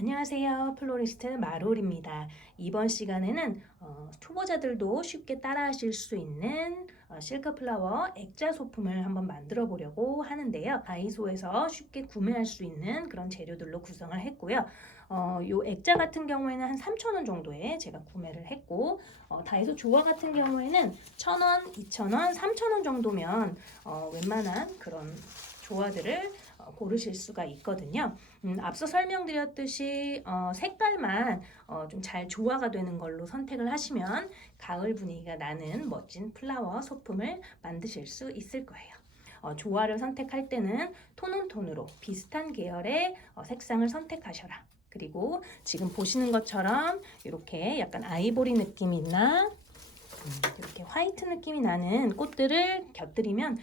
안녕하세요. 플로리스트 마롤입니다. 이번 시간에는 초보자들도 쉽게 따라하실 수 있는 실크 플라워 액자 소품을 한번 만들어 보려고 하는데요. 다이소에서 쉽게 구매할 수 있는 그런 재료들로 구성을 했고요. 요 액자 같은 경우에는 한 3,000원 정도에 제가 구매를 했고, 다이소 조화 같은 경우에는 1,000원, 2,000원, 3,000원 정도면 웬만한 그런 조화들을 고르실 수가 있거든요. 앞서 설명드렸듯이 색깔만 좀 잘 조화가 되는 걸로 선택을 하시면 가을 분위기가 나는 멋진 플라워 소품을 만드실 수 있을 거예요. 조화를 선택할 때는 톤온 톤으로 비슷한 계열의 색상을 선택하셔라. 그리고 지금 보시는 것처럼 이렇게 약간 아이보리 느낌이 있나 이렇게 화이트 느낌이 나는 꽃들을 곁들이면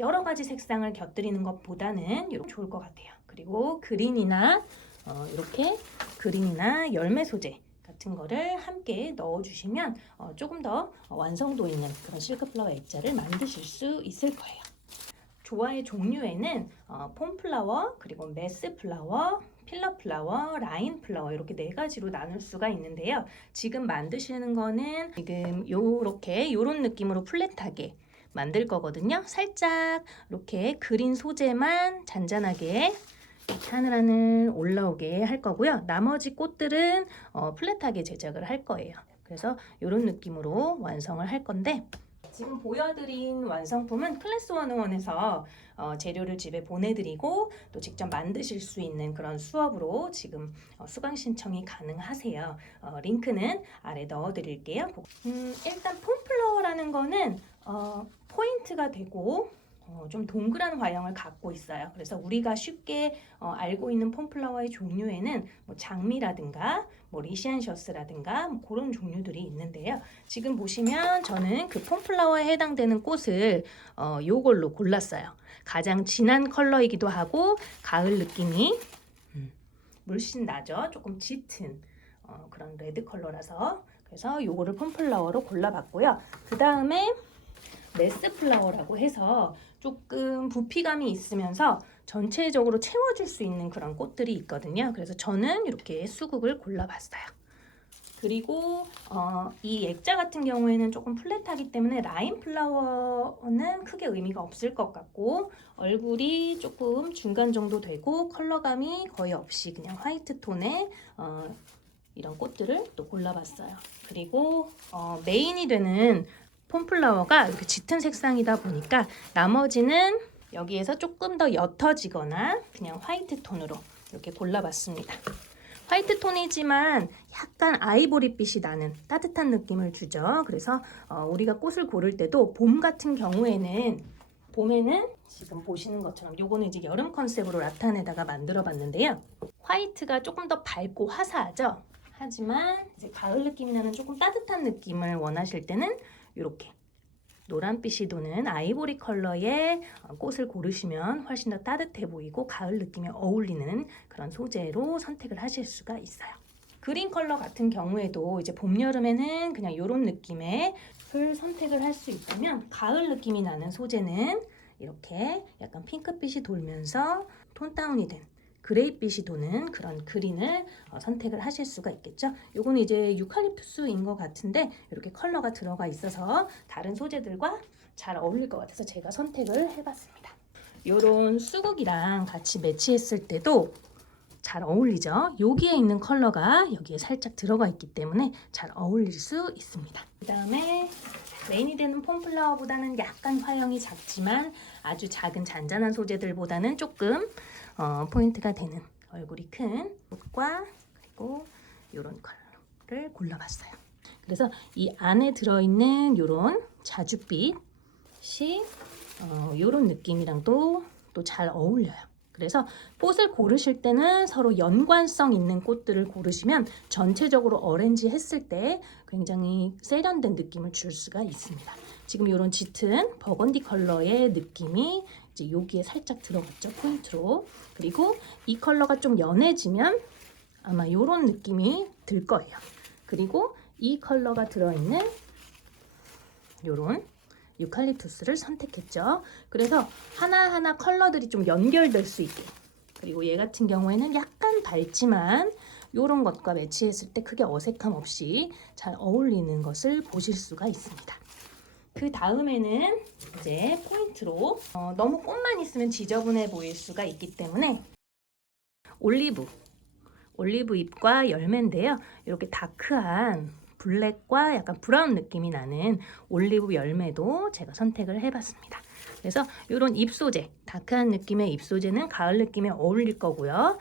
여러 가지 색상을 곁들이는 것보다는 이렇게 좋을 것 같아요. 그리고 그린이나 이렇게 그린이나 열매 소재 같은 거를 함께 넣어주시면 조금 더 완성도 있는 그런 실크 플라워 액자를 만드실 수 있을 거예요. 조화의 종류에는 폼플라워, 그리고 메스 플라워, 필러 플라워, 라인 플라워 이렇게 네 가지로 나눌 수가 있는데요. 지금 만드시는 거는 지금 요런 느낌으로 플랫하게 만들 거거든요. 살짝 이렇게 그린 소재만 잔잔하게 이렇게 하늘하늘 올라오게 할 거고요. 나머지 꽃들은 플랫하게 제작을 할 거예요. 그래서 이런 느낌으로 완성을 할 건데 지금 보여드린 완성품은 클래스 101에서 재료를 집에 보내드리고 또 직접 만드실 수 있는 그런 수업으로 지금 수강 신청이 가능하세요. 링크는 아래 넣어드릴게요. 일단 폼플라워라는 거는 포인트가 되고 좀 동그란 화형을 갖고 있어요. 그래서 우리가 쉽게 알고 있는 폼플라워의 종류에는 뭐 장미라든가 뭐 리시안셔스라든가 뭐 그런 종류들이 있는데요. 지금 보시면 저는 그 폼플라워에 해당되는 꽃을 요걸로 골랐어요. 가장 진한 컬러이기도 하고 가을 느낌이 물씬 나죠. 조금 짙은 그런 레드 컬러라서 그래서 요거를 폼플라워로 골라봤고요. 그 다음에 메스 플라워라고 해서 조금 부피감이 있으면서 전체적으로 채워줄 수 있는 그런 꽃들이 있거든요. 그래서 저는 이렇게 수국을 골라봤어요. 그리고 이 액자 같은 경우에는 조금 플랫하기 때문에 라인 플라워는 크게 의미가 없을 것 같고 얼굴이 조금 중간 정도 되고 컬러감이 거의 없이 그냥 화이트 톤의 이런 꽃들을 또 골라봤어요. 그리고 메인이 되는 폼플라워가 이렇게 짙은 색상이다 보니까 나머지는 여기에서 조금 더 옅어지거나 그냥 화이트 톤으로 이렇게 골라봤습니다. 화이트 톤이지만 약간 아이보리빛이 나는 따뜻한 느낌을 주죠. 그래서 우리가 꽃을 고를 때도 봄 같은 경우에는 봄에는 지금 보시는 것처럼 요거는 이제 여름 컨셉으로 라탄에다가 만들어 봤는데요. 화이트가 조금 더 밝고 화사하죠. 하지만 이제 가을 느낌이 나는 조금 따뜻한 느낌을 원하실 때는 이렇게 노란빛이 도는 아이보리 컬러의 꽃을 고르시면 훨씬 더 따뜻해 보이고 가을 느낌에 어울리는 그런 소재로 선택을 하실 수가 있어요. 그린 컬러 같은 경우에도 이제 봄, 여름에는 그냥 이런 느낌의 을 선택을 할 수 있다면 가을 느낌이 나는 소재는 이렇게 약간 핑크빛이 돌면서 톤 다운이 된 그레이빛이 도는 그런 그린을 선택을 하실 수가 있겠죠. 요거는 이제 유칼립투스인 것 같은데 이렇게 컬러가 들어가 있어서 다른 소재들과 잘 어울릴 것 같아서 제가 선택을 해봤습니다. 요런 수국이랑 같이 매치했을 때도 잘 어울리죠. 여기에 있는 컬러가 여기에 살짝 들어가 있기 때문에 잘 어울릴 수 있습니다. 그 다음에 메인이 되는 폼플라워보다는 약간 화형이 작지만 아주 작은 잔잔한 소재들보다는 조금 포인트가 되는 얼굴이 큰 꽃과 그리고 이런 컬러를 골라봤어요. 그래서 이 안에 들어있는 이런 자줏빛이 이런 느낌이랑도 또 잘 어울려요. 그래서 꽃을 고르실 때는 서로 연관성 있는 꽃들을 고르시면 전체적으로 어렌지 했을 때 굉장히 세련된 느낌을 줄 수가 있습니다. 지금 이런 짙은 버건디 컬러의 느낌이 이제 여기에 살짝 들어갔죠, 포인트로. 그리고 이 컬러가 좀 연해지면 아마 이런 느낌이 들 거예요. 그리고 이 컬러가 들어있는 이런 유칼립투스를 선택했죠. 그래서 하나하나 컬러들이 좀 연결될 수 있게, 그리고 얘 같은 경우에는 약간 밝지만 이런 것과 매치했을 때 크게 어색함 없이 잘 어울리는 것을 보실 수가 있습니다. 그 다음에는 이제 포인트로 너무 꽃만 있으면 지저분해 보일 수가 있기 때문에 올리브 잎과 열매인데요. 이렇게 다크한 블랙과 약간 브라운 느낌이 나는 올리브 열매도 제가 선택을 해봤습니다. 그래서 이런 잎 소재, 다크한 느낌의 잎 소재는 가을 느낌에 어울릴 거고요.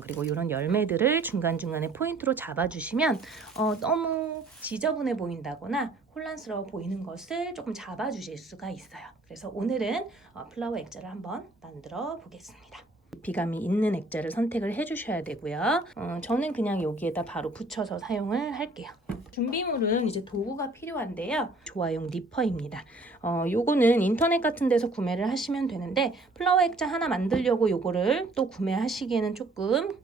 그리고 이런 열매들을 중간중간에 포인트로 잡아주시면 너무 지저분해 보인다거나 혼란스러워 보이는 것을 조금 잡아주실 수가 있어요. 그래서 오늘은 플라워 액자를 한번 만들어 보겠습니다. 깊이감이 있는 액자를 선택을 해주셔야 되고요. 저는 그냥 여기에다 바로 붙여서 사용을 할게요. 준비물은 이제 도구가 필요한데요. 조화용 니퍼입니다. 요거는 인터넷 같은 데서 구매를 하시면 되는데 플라워 액자 하나 만들려고 요거를 또 구매하시기에는 조금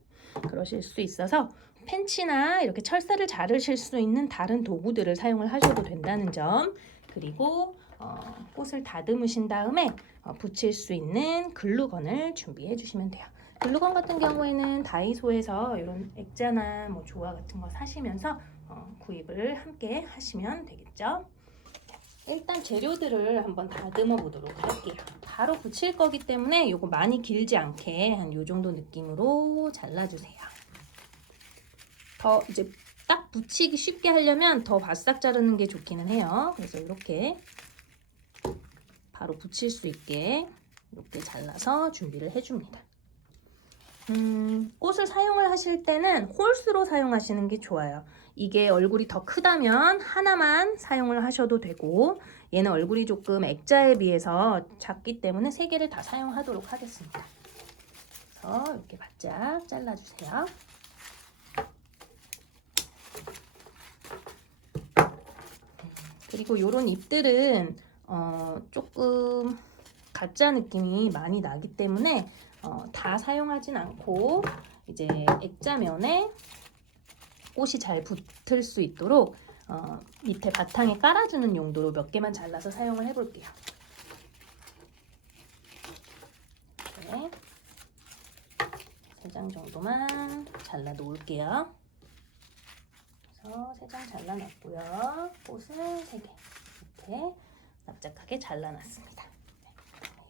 그러실 수 있어서 펜치나 이렇게 철사를 자르실 수 있는 다른 도구들을 사용을 하셔도 된다는 점, 그리고 꽃을 다듬으신 다음에 붙일 수 있는 글루건을 준비해 주시면 돼요. 글루건 같은 경우에는 다이소에서 이런 액자나 뭐 조화 같은 거 사시면서 구입을 함께 하시면 되겠죠. 일단 재료들을 한번 다듬어 보도록 할게요. 바로 붙일 거기 때문에 이거 많이 길지 않게 한 요 정도 느낌으로 잘라주세요. 더 이제 딱 붙이기 쉽게 하려면 더 바싹 자르는 게 좋기는 해요. 그래서 이렇게 바로 붙일 수 있게 이렇게 잘라서 준비를 해줍니다. 꽃을 사용을 하실 때는 홀수로 사용하시는 게 좋아요. 이게 얼굴이 더 크다면 하나만 사용을 하셔도 되고, 얘는 얼굴이 조금 액자에 비해서 작기 때문에 3개를 다 사용하도록 하겠습니다. 그래서 이렇게 바짝 잘라주세요. 그리고 이런 잎들은 조금 가짜 느낌이 많이 나기 때문에 다 사용하진 않고 이제 액자면에 꽃이 잘 붙을 수 있도록 밑에 바탕에 깔아주는 용도로 몇 개만 잘라서 사용을 해볼게요. 네. 3장 정도만 잘라 놓을게요. 그래서 3장 잘라놨고요. 꽃은 3개 이렇게 납작하게 잘라놨습니다.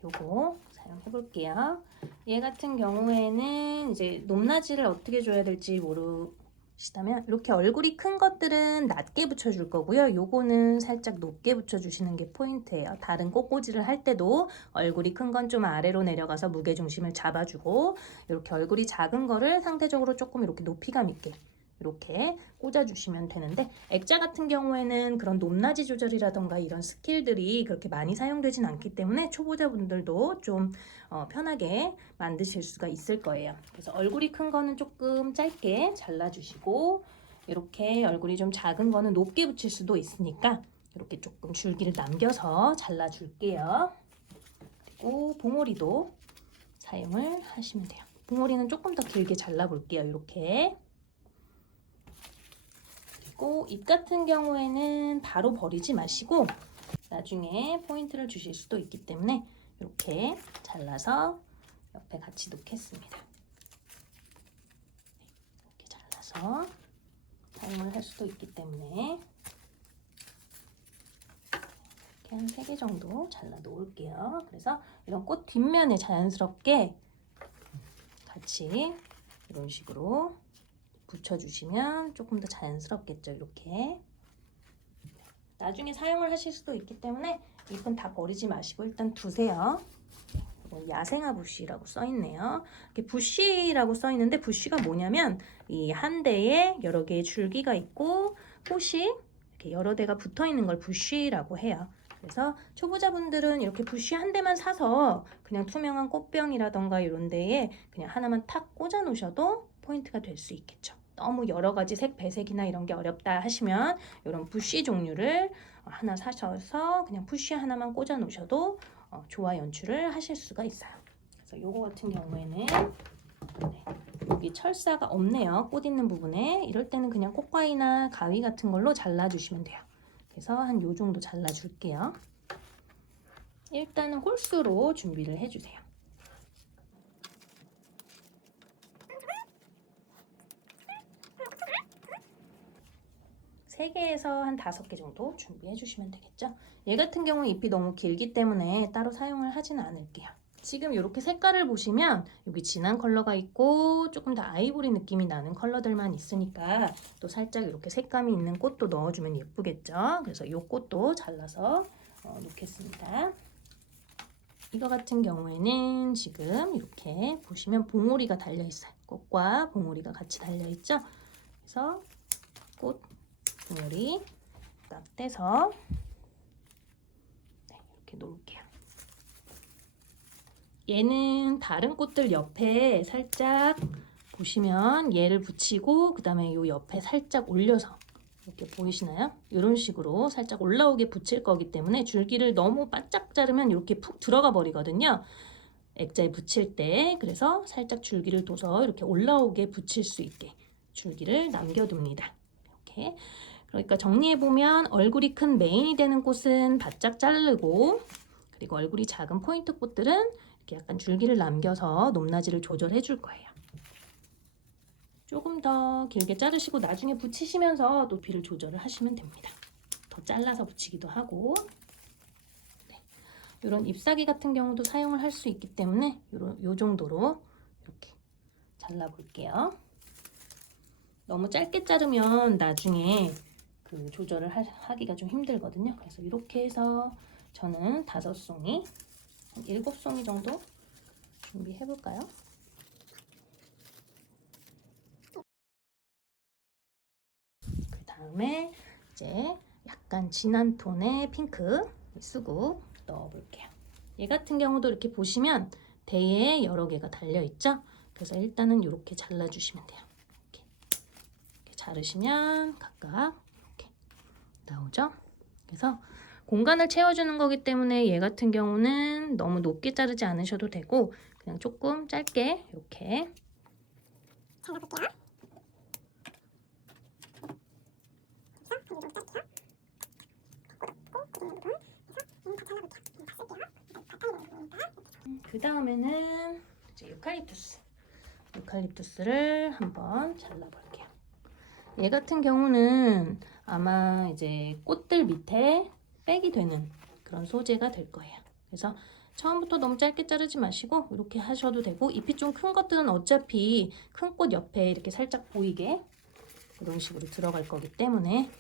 요거 사용해 볼게요. 얘 같은 경우에는 이제 높낮이를 어떻게 줘야 될지 모르시다면 이렇게 얼굴이 큰 것들은 낮게 붙여줄 거고요. 요거는 살짝 높게 붙여주시는 게 포인트예요. 다른 꽃꽂이를 할 때도 얼굴이 큰 건 좀 아래로 내려가서 무게중심을 잡아주고, 이렇게 얼굴이 작은 거를 상대적으로 조금 이렇게 높이감 있게 이렇게 꽂아주시면 되는데, 액자 같은 경우에는 그런 높낮이 조절이라던가 이런 스킬들이 그렇게 많이 사용되진 않기 때문에 초보자분들도 좀 편하게 만드실 수가 있을 거예요. 그래서 얼굴이 큰 거는 조금 짧게 잘라주시고, 이렇게 얼굴이 좀 작은 거는 높게 붙일 수도 있으니까 이렇게 조금 줄기를 남겨서 잘라줄게요. 그리고 봉오리도 사용을 하시면 돼요. 봉오리는 조금 더 길게 잘라볼게요. 이렇게. 그리고 잎 같은 경우에는 바로 버리지 마시고 나중에 포인트를 주실 수도 있기 때문에 이렇게 잘라서 옆에 같이 놓겠습니다. 이렇게 잘라서 사용을 할 수도 있기 때문에 이렇게 한 3개 정도 잘라 놓을게요. 그래서 이런 꽃 뒷면에 자연스럽게 같이 이런 식으로 붙여주시면 조금 더 자연스럽겠죠. 이렇게 나중에 사용을 하실 수도 있기 때문에 잎은 다 버리지 마시고 일단 두세요. 야생화 부쉬라고 써있네요. 이렇게 부쉬라고 써있는데, 부쉬가 뭐냐면 이 한 대에 여러 개의 줄기가 있고 꽃이 이렇게 여러 대가 붙어있는 걸 부쉬라고 해요. 그래서 초보자분들은 이렇게 부쉬 한 대만 사서 그냥 투명한 꽃병이라던가 이런 데에 그냥 하나만 탁 꽂아 놓으셔도 포인트가 될 수 있겠죠. 너무 여러 가지 색, 배색이나 이런 게 어렵다 하시면 이런 부쉬 종류를 하나 사셔서 그냥 부쉬 하나만 꽂아 놓으셔도 조화 연출을 하실 수가 있어요. 그래서 요거 같은 경우에는 여기 철사가 없네요. 꽃 있는 부분에. 이럴 때는 그냥 꽃가위나 가위 같은 걸로 잘라주시면 돼요. 그래서 한 요 정도 잘라줄게요. 일단은 홀수로 준비를 해주세요. 3개에서 한 5개 정도 준비해 주시면 되겠죠. 얘 같은 경우는 잎이 너무 길기 때문에 따로 사용을 하진 않을게요. 지금 이렇게 색깔을 보시면 여기 진한 컬러가 있고 조금 더 아이보리 느낌이 나는 컬러들만 있으니까 또 살짝 이렇게 색감이 있는 꽃도 넣어주면 예쁘겠죠. 그래서 이 꽃도 잘라서 놓겠습니다. 이거 같은 경우에는 지금 이렇게 보시면 봉오리가 달려있어요. 꽃과 봉오리가 같이 달려있죠. 그래서 꽃, 봉오리 딱 떼서 이렇게 놓을게요. 얘는 다른 꽃들 옆에 살짝 보시면 얘를 붙이고 그 다음에 이 옆에 살짝 올려서 이렇게 보이시나요? 이런 식으로 살짝 올라오게 붙일 거기 때문에 줄기를 너무 바짝 자르면 이렇게 푹 들어가 버리거든요. 액자에 붙일 때. 그래서 살짝 줄기를 둬서 이렇게 올라오게 붙일 수 있게 줄기를 남겨둡니다. 이렇게. 그러니까 정리해보면 얼굴이 큰 메인이 되는 꽃은 바짝 자르고, 그리고 얼굴이 작은 포인트 꽃들은 이렇게 약간 줄기를 남겨서 높낮이를 조절해 줄 거예요. 조금 더 길게 자르시고 나중에 붙이시면서 높이를 조절을 하시면 됩니다. 더 잘라서 붙이기도 하고, 네. 이런 잎사귀 같은 경우도 사용을 할 수 있기 때문에 요 정도로 이렇게 잘라볼게요. 너무 짧게 자르면 나중에 그 조절을 하기가 좀 힘들거든요. 그래서 이렇게 해서 저는 5송이, 한 7송이 정도 준비해 볼까요? 그 다음에 이제 약간 진한 톤의 핑크 수국 넣어볼게요. 얘 같은 경우도 이렇게 보시면 대에 여러 개가 달려있죠? 그래서 일단은 이렇게 잘라주시면 돼요. 이렇게 자르시면 각각 이렇게 나오죠? 그래서 공간을 채워주는 거기 때문에 얘 같은 경우는 너무 높게 자르지 않으셔도 되고 그냥 조금 짧게 이렇게 잘라볼게요. 그 다음에는 이제 유칼립투스를 한번 잘라볼게요. 얘 같은 경우는 아마 이제 꽃들 밑에 백이 되는 그런 소재가 될 거예요. 그래서 처음부터 너무 짧게 자르지 마시고 이렇게 하셔도 되고, 잎이 좀 큰 것들은 어차피 큰 꽃 옆에 이렇게 살짝 보이게 이런 식으로 들어갈 거기 때문에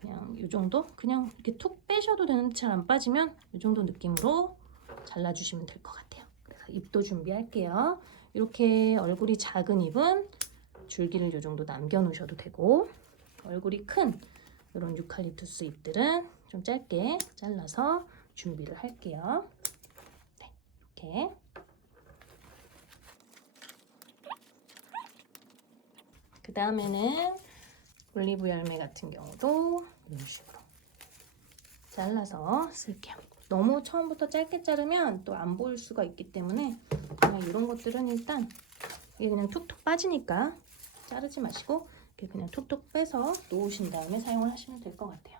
그냥 이 정도? 그냥 이렇게 툭 빼셔도 되는데 잘 안 빠지면 이 정도 느낌으로 잘라주시면 될 것 같아요. 그래서 잎도 준비할게요. 이렇게 얼굴이 작은 잎은 줄기를 이 정도 남겨놓으셔도 되고, 얼굴이 큰 이런 유칼립투스 잎들은 좀 짧게 잘라서 준비를 할게요. 네, 이렇게. 그 다음에는 올리브 열매 같은 경우도 이런 식으로 잘라서 쓸게요. 너무 처음부터 짧게 자르면 또 안 보일 수가 있기 때문에 그냥 이런 것들은 일단 이게 그냥 툭툭 빠지니까 자르지 마시고 이렇게 그냥 툭툭 빼서 놓으신 다음에 사용을 하시면 될 것 같아요.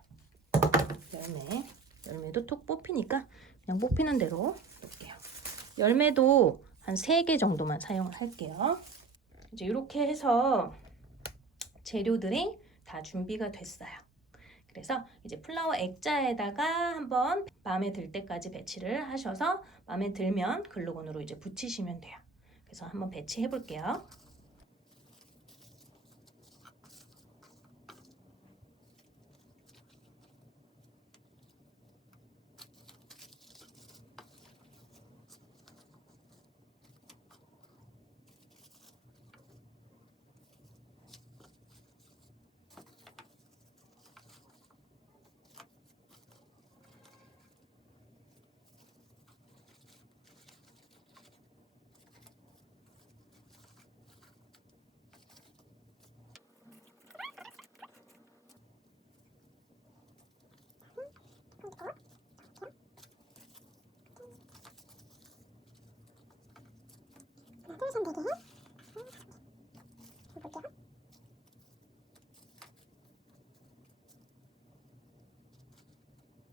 열매도 툭 뽑히니까 그냥 뽑히는 대로 놓을게요. 열매도 한 3개 정도만 사용을 할게요. 이제 이렇게 해서 재료들이 다 준비가 됐어요. 그래서 이제 플라워 액자에다가 한번 마음에 들 때까지 배치를 하셔서 마음에 들면 글루건으로 이제 붙이시면 돼요. 그래서 한번 배치해 볼게요.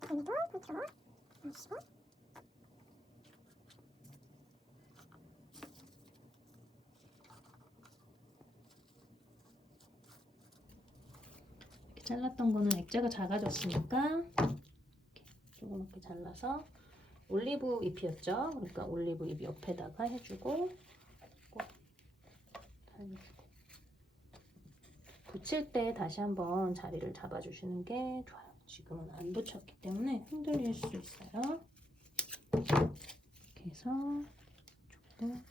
오늘도 밑으로 넣으시고 잘랐던 거는 액자가 작아졌으니까 이렇게 조그맣게 잘라서 올리브 잎이었죠. 그러니까 올리브 잎 옆에다가 해주고 꼭 살려주고 붙일 때 다시 한번 자리를 잡아주시는 게 좋아요. 지금은 안 붙였기 때문에 흔들릴 수 있어요. 이렇게 해서 조금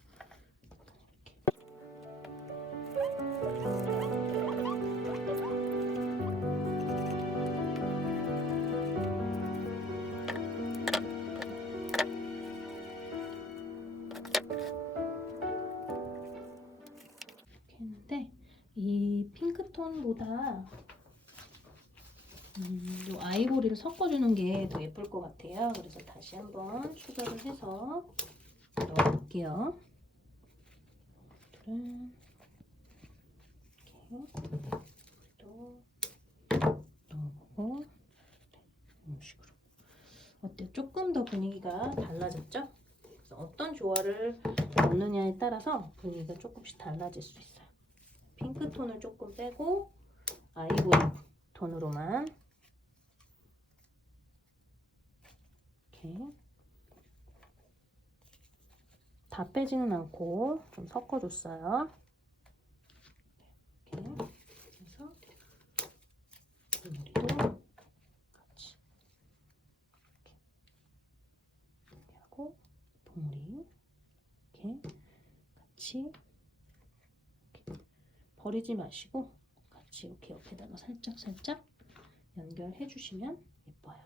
했는데 이 핑크톤보다 이 아이보리를 섞어주는 게 더 예쁠 것 같아요. 그래서 다시 한번 수저를 해서 넣어볼게요. 이렇게 또 넣어보고 이런 식으로 어때요? 조금 더 분위기가 달라졌죠? 그래서 어떤 조화를 넣느냐에 따라서 분위기가 조금씩 달라질 수 있어요. 핑크톤을 조금 빼고 아이보리 톤으로만 이렇게 다 빼지는 않고 좀 섞어줬어요. 이렇게 해서 분위기도 같이 이렇게 하고 봉우리 이렇게 같이 이렇게 버리지 마시고 같이 이렇게 옆에다가 살짝 연결해 주시면 예뻐요.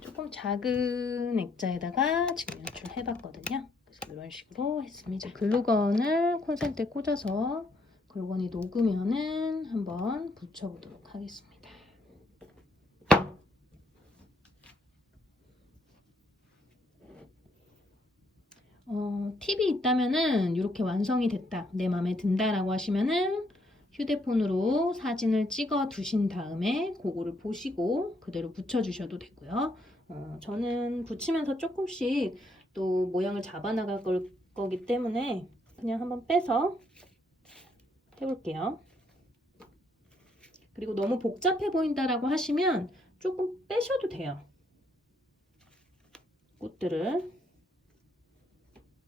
조금 작은 액자에다가 지금 연출해 봤거든요. 그래서 이런 식으로 했습니다. 글루건을 콘센트에 꽂아서 글루건이 녹으면은 한번 붙여 보도록 하겠습니다. 팁이 있다면은 이렇게 완성이 됐다, 내 마음에 든다라고 하시면은 휴대폰으로 사진을 찍어 두신 다음에 그거를 보시고 그대로 붙여주셔도 되고요. 저는 붙이면서 조금씩 또 모양을 잡아 나갈 거기 때문에 그냥 한번 빼서 해볼게요. 그리고 너무 복잡해 보인다라고 하시면 조금 빼셔도 돼요. 꽃들을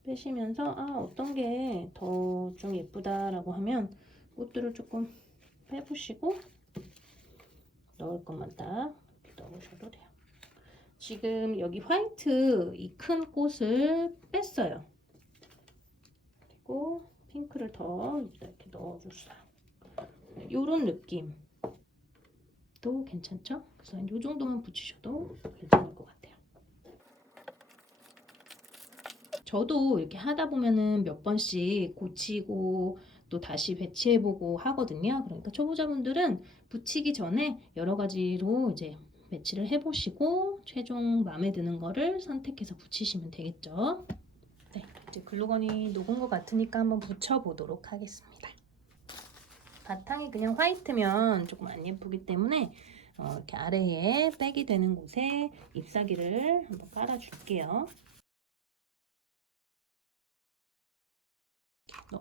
빼시면서 어떤 게 더 좀 예쁘다라고 하면 꽃들을 조금 빼보시고 넣을 것만 딱 이렇게 넣으셔도 돼요. 지금 여기 화이트 이 큰 꽃을 뺐어요. 그리고 핑크를 더 이렇게 넣어줬어요. 이런 느낌도 괜찮죠? 그래서 이 정도만 붙이셔도 괜찮을 것 같아요. 저도 이렇게 하다 보면은 몇 번씩 고치고 또 다시 배치해보고 하거든요. 그러니까 초보자분들은 붙이기 전에 여러 가지로 이제 배치를 해보시고 최종 마음에 드는 거를 선택해서 붙이시면 되겠죠. 네, 이제 글루건이 녹은 것 같으니까 한번 붙여보도록 하겠습니다. 바탕이 그냥 화이트면 조금 안 예쁘기 때문에 이렇게 아래에 백이 되는 곳에 잎사귀를 한번 깔아줄게요.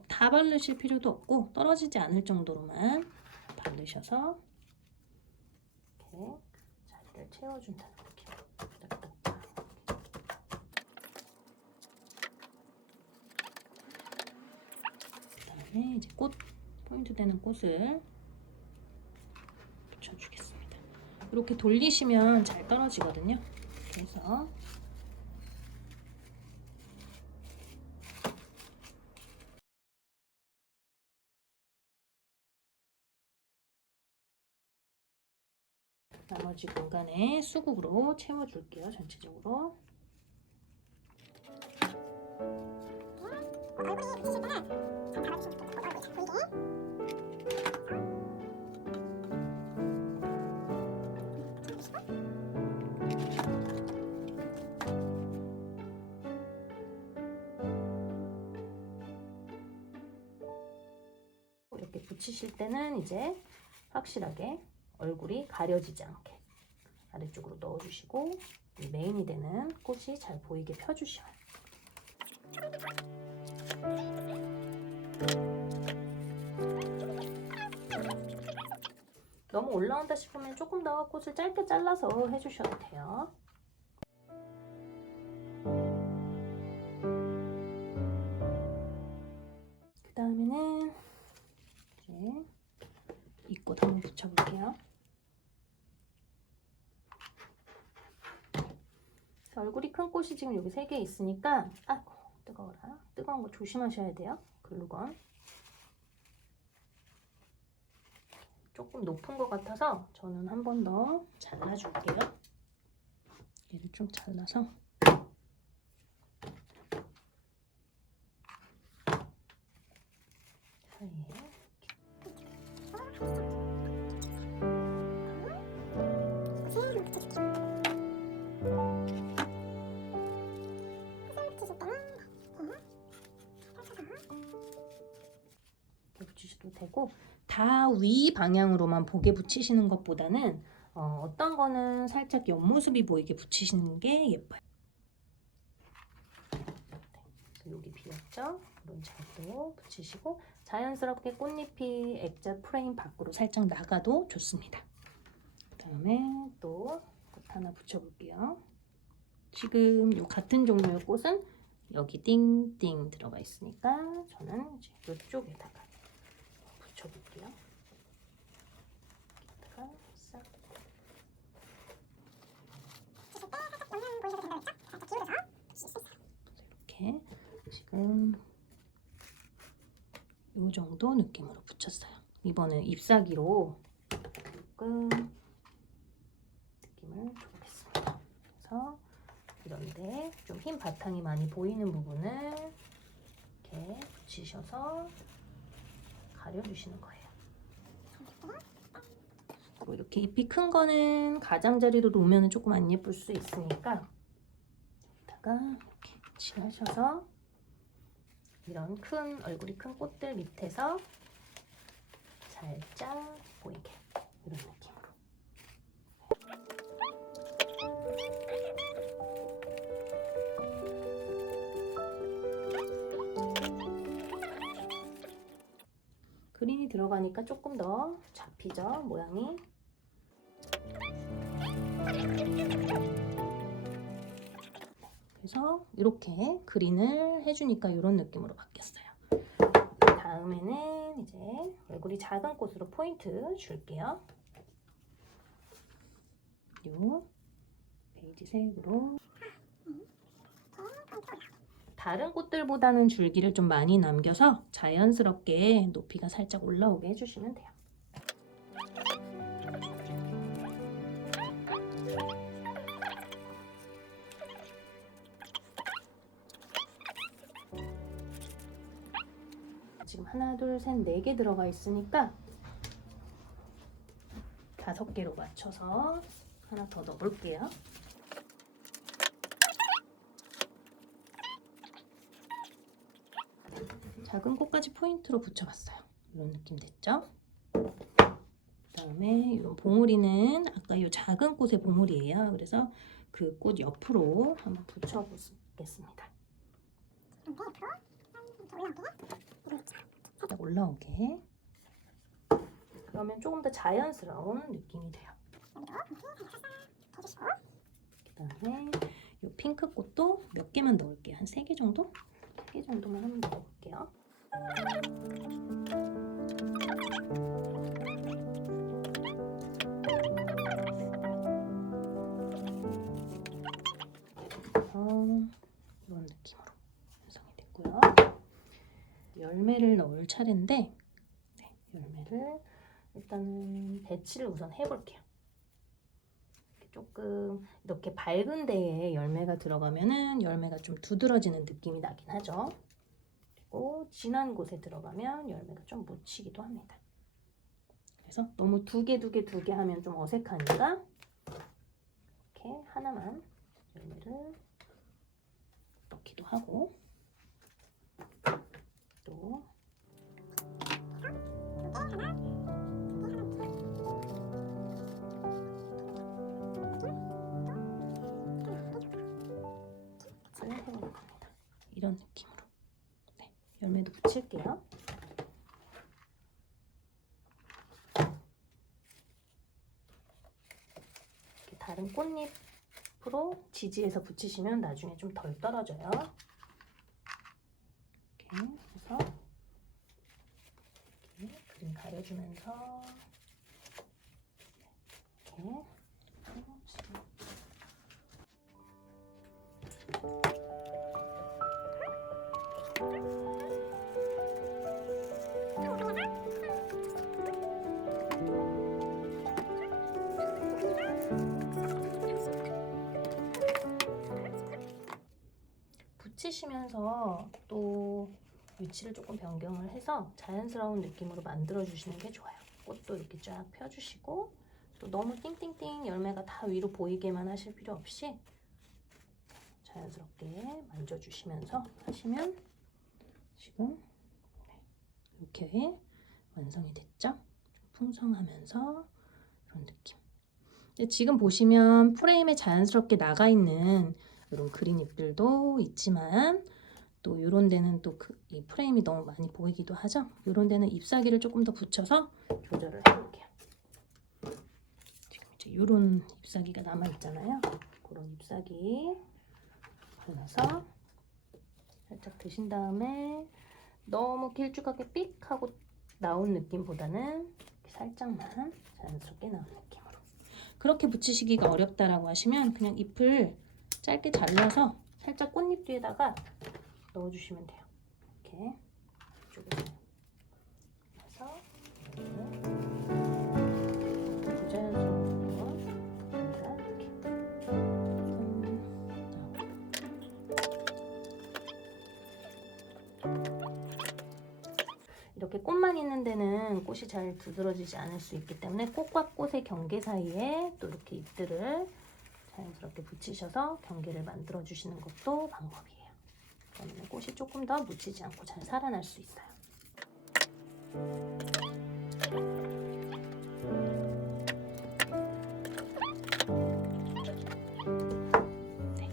다 바르실 필요도 없고 떨어지지 않을 정도로만 바르셔서 이렇게 자리를 채워준다는 느낌. 그다음에 이제 꽃 포인트 되는 꽃을 붙여주겠습니다. 이렇게 돌리시면 잘 떨어지거든요. 그래서 나머지 공간에 수국으로 채워줄게요. 전체적으로. 얼굴이 붙이실 때는 잘 잡아주시면 좋겠고 얼굴이 잘 보이게. 이렇게 붙이실 때는 이제 확실하게 얼굴이 가려지지 않게 아래쪽으로 넣어주시고 메인이 되는 꽃이 잘 보이게 펴주시면 너무 올라온다 싶으면 조금 더 꽃을 짧게 잘라서 해주셔도 돼요. 그 다음에는 이제 이 꽃 한번 붙여볼게요. 얼굴이 큰 꽃이 지금 여기 3개 있으니까, 아이고 뜨거워라. 뜨거운 거 조심하셔야 돼요. 글루건 조금 높은 것 같아서 저는 한 번 더 잘라줄게요. 얘를 좀 잘라서 사이에 붙이셔도 되고, 다 위 방향으로만 보게 붙이시는 것보다는 어떤 거는 살짝 옆모습이 보이게 붙이시는 게 예뻐요. 네, 여기 비었죠? 이런 잘도 붙이시고, 자연스럽게 꽃잎이 액자 프레임 밖으로 살짝 나가도 좋습니다. 그 다음에 또 꽃 하나 붙여볼게요. 지금 이 같은 종류의 꽃은 여기 띵띵 들어가 있으니까 저는 이제 이쪽에다가 붙여볼게요. 여기다가 싹. 이렇게 지금 이 정도 느낌으로 붙였어요. 이번엔 잎사귀로 조금 느낌을 줘보겠습니다. 그래서 이런데 좀 흰 바탕이 많이 보이는 부분을 이렇게 붙이셔서 가려주시는 거예요. 이렇게 잎이 큰 거는 가장자리로 놓으면 조금 안 예쁠 수 있으니까 여기다가 이렇게 칠하셔서 이런 큰 얼굴이 큰 꽃들 밑에서 살짝 보이게 이런 느낌으로. 그린이 들어가니까 조금 더 잡히죠, 모양이. 그래서 이렇게 그린을 해주니까 이런 느낌으로 바뀌었어요. 다음에는 이제 얼굴이 작은 꽃으로 포인트 줄게요. 요 베이지색으로 다른 꽃들보다는 줄기를 좀 많이 남겨서 자연스럽게 높이가 살짝 올라오게 해주시면 돼요. 지금 하나, 둘, 셋, 4개 들어가 있으니까 5개로 맞춰서 하나 더 넣어볼게요. 작은 꽃까지 포인트로 붙여봤어요. 이런 느낌 됐죠? 그 다음에 이 봉우리는 아까 이 작은 꽃의 봉우리예요. 그래서 그 꽃 옆으로 한번 붙여보겠습니다. 올라오게. 그러면 조금 더 자연스러운 느낌이 돼요. 그 다음에 이 핑크 꽃도 몇 개만 넣을게요. 한 3개 정도? 3개 정도만 한번 넣어볼게요. 이런 느낌으로 완성이 됐고요. 열매를 넣을 차례인데, 네, 열매를 일단은 배치를 우선 해볼게요. 조금 이렇게 밝은 데에 열매가 들어가면은 열매가 좀 두드러지는 느낌이 나긴 하죠. 그리고 진한 곳에 들어가면 열매가 좀 묻히기도 합니다. 그래서 너무 두 개 하면 좀 어색하니까 이렇게 하나만 열매를 넣기도 하고, 또 해보는 겁니다. 이런 느낌으로. 네, 열매도 붙일게요. 다른 꽃잎으로 지지해서 붙이시면 나중에 좀 덜 떨어져요. 이렇게 해서 이렇게 그림 가려주면서 이렇게 붙이시면서 또 위치를 조금 변경을 해서 자연스러운 느낌으로 만들어 주시는 게 좋아요. 꽃도 이렇게 쫙 펴주시고 또 너무 띵띵띵 열매가 다 위로 보이게만 하실 필요 없이 자연스럽게 만져주시면서 하시면 지금 이렇게 완성이 됐죠? 좀 풍성하면서 이런 느낌. 근데 지금 보시면 프레임에 자연스럽게 나가 있는 이런 그린 잎들도 있지만 또 이런 데는 또 이 프레임이 너무 많이 보이기도 하죠. 이런 데는 잎사귀를 조금 더 붙여서 조절을 해볼게요. 지금 이제 이런 잎사귀가 남아 있잖아요. 그런 잎사귀 발라서 살짝 드신 다음에 너무 길쭉하게 삑 하고 나온 느낌보다는 이렇게 살짝만 자연스럽게 나온 느낌으로. 그렇게 붙이시기가 어렵다라고 하시면 그냥 잎을 짧게 잘라서 살짝 꽃잎 뒤에다가 넣어주시면 돼요. 이렇게 이쪽으로 해서 부자연스러운 거 이렇게 꽃만 있는 데는 꽃이 잘 두드러지지 않을 수 있기 때문에 꽃과 꽃의 경계 사이에 또 이렇게 잎들을 자연스럽게 붙이셔서 경계를 만들어 주시는 것도 방법이에요. 그러면 꽃이 조금 더 묻히지 않고 잘 살아날 수 있어요. 네.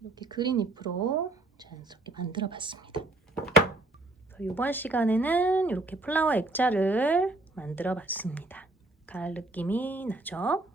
이렇게 그린 잎으로 자연스럽게 만들어 봤습니다. 이번 시간에는 이렇게 플라워 액자를 만들어 봤습니다. 가을 느낌이 나죠?